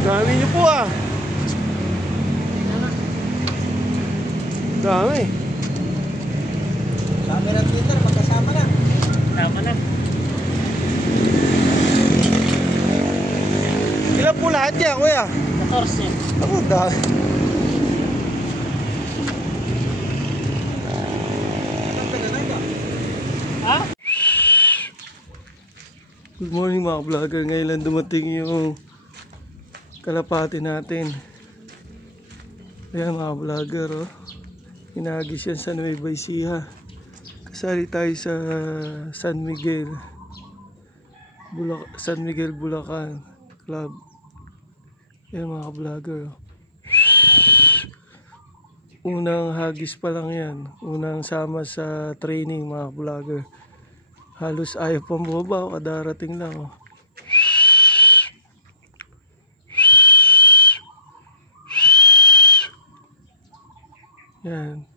Dami niyo po ah. Dami. Camera Twitter, magkasama na. Tama na. Ilan po lahat yan, kuya? 14. Ako, dami. Ha? Good morning mga vlogger. Ngayon lang dumating yung kalapati natin. Ayan mga vlogger, oh. Hinagis yan sa Nueva Ecija. Kasali tayo sa San Miguel Bulacan Club. Ayan mga vlogger, oh. Unang hagis pa lang yan. Unang sama sa training mga vlogger. Halos ayaw pang bumaba, o kadarating lang, oh. Yan.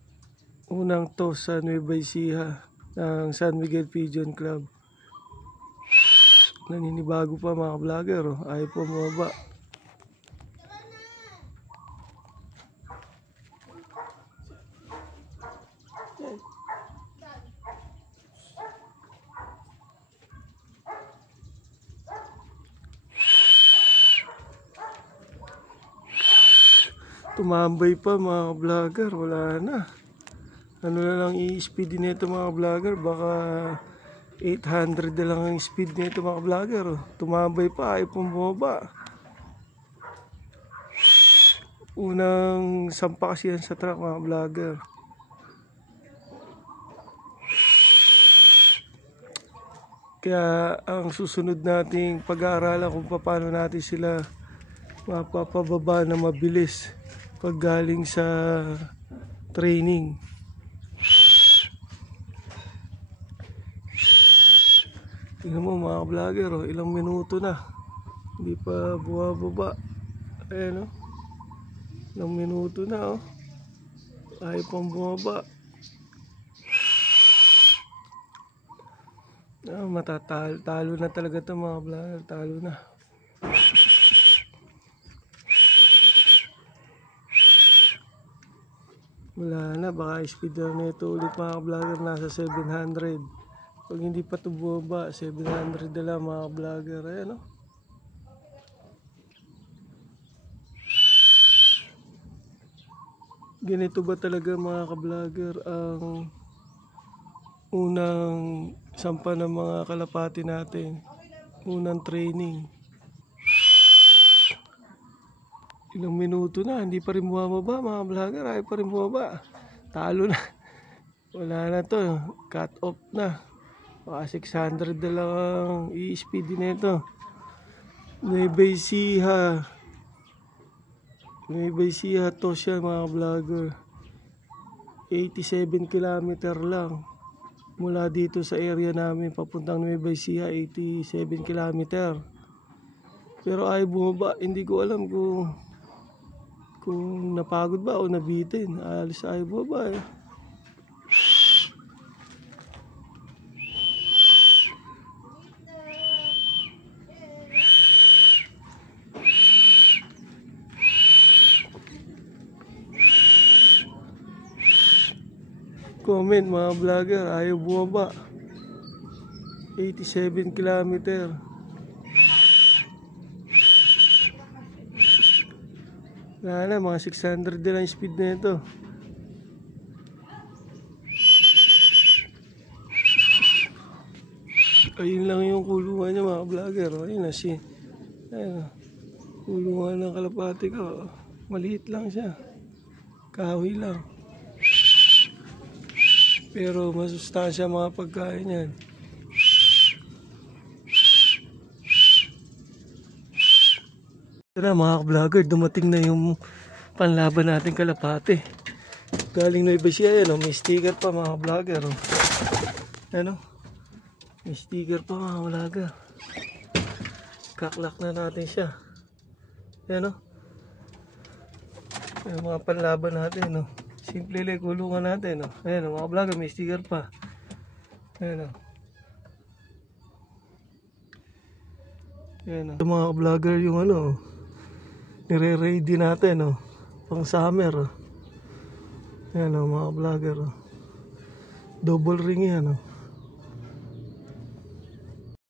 Unang toss sa Nueva Ecija ng San Miguel Pigeon Club. Naninibago pa mga vlogger, oh. Ayaw pang bumaba. Tumambay pa mga vlogger, wala na. Ano na lang i-speed nito mga vlogger, baka 800 na lang ang speed nito mga vlogger, oh. Tumambay pa, ayaw pong bumaba. Unang sampa kasi yan sa truck mga vlogger. Kaya ang susunod nating pag-aaralan kung paano natin sila mapapababa na mabilis pag galing sa training. Tingnan mo mga vlogger, oh, ilang minuto na hindi pa bumababa. Ayan, oh. Ilang minuto na, oh. Ayaw pang bumaba. Talo na talaga ito mga vlogger. Talo na. Wala na, baka speed na ito ulit mga vlogger, nasa 700. Pag hindi pa ito bumaba, 700 na lang mga vlogger. Ayan, oh. Ganito ba talaga mga ka-vlogger ang unang sampa ng mga kalapati natin? Unang training. Ilang minuto na, hindi pa rin bumababa mga vlogger, ayaw pa rin bumaba. Talo na. Wala na to, cut off na. Baka 600 na lang ang i-speed nito. Nueva Ecija to siya mga vlogger. 87 km lang. Mula dito sa area namin papuntang Nueva Ecija, 87 km. Pero ayaw bumaba, hindi ko alam kung napagod ba o nabitin. Alis ayaw bumaba eh. Comment mga vlogger, ayaw bumaba. 87 km. Wala na, mga 600 din ang speed na ito. Ayun lang yung kulungan niya mga vlogger. Ayun na si kulungan ng kalapati ko. Maliit lang siya. Kahoy lang. Pero masustansya mga pagkain yan. Ito na mga vlogger, dumating na yung panlaban natin kalapati. Galing Nueva Ecija yan, oh. May sticker pa mga vlogger, oh. Ano? May sticker pa mga vlogger. Kaklak na natin siya. Yan, oh. Yung mga panlaban natin, oh. Simple lang kulungan natin, oh. Ayan, oh, mga vlogger, may sticker pa. Ayan, oh. Ayan, oh. Mga vlogger yung ano, Nire-ready natin, oh. Pang summer, oh. Yan, oh, mga vlogger, oh. Double ring yan, oh.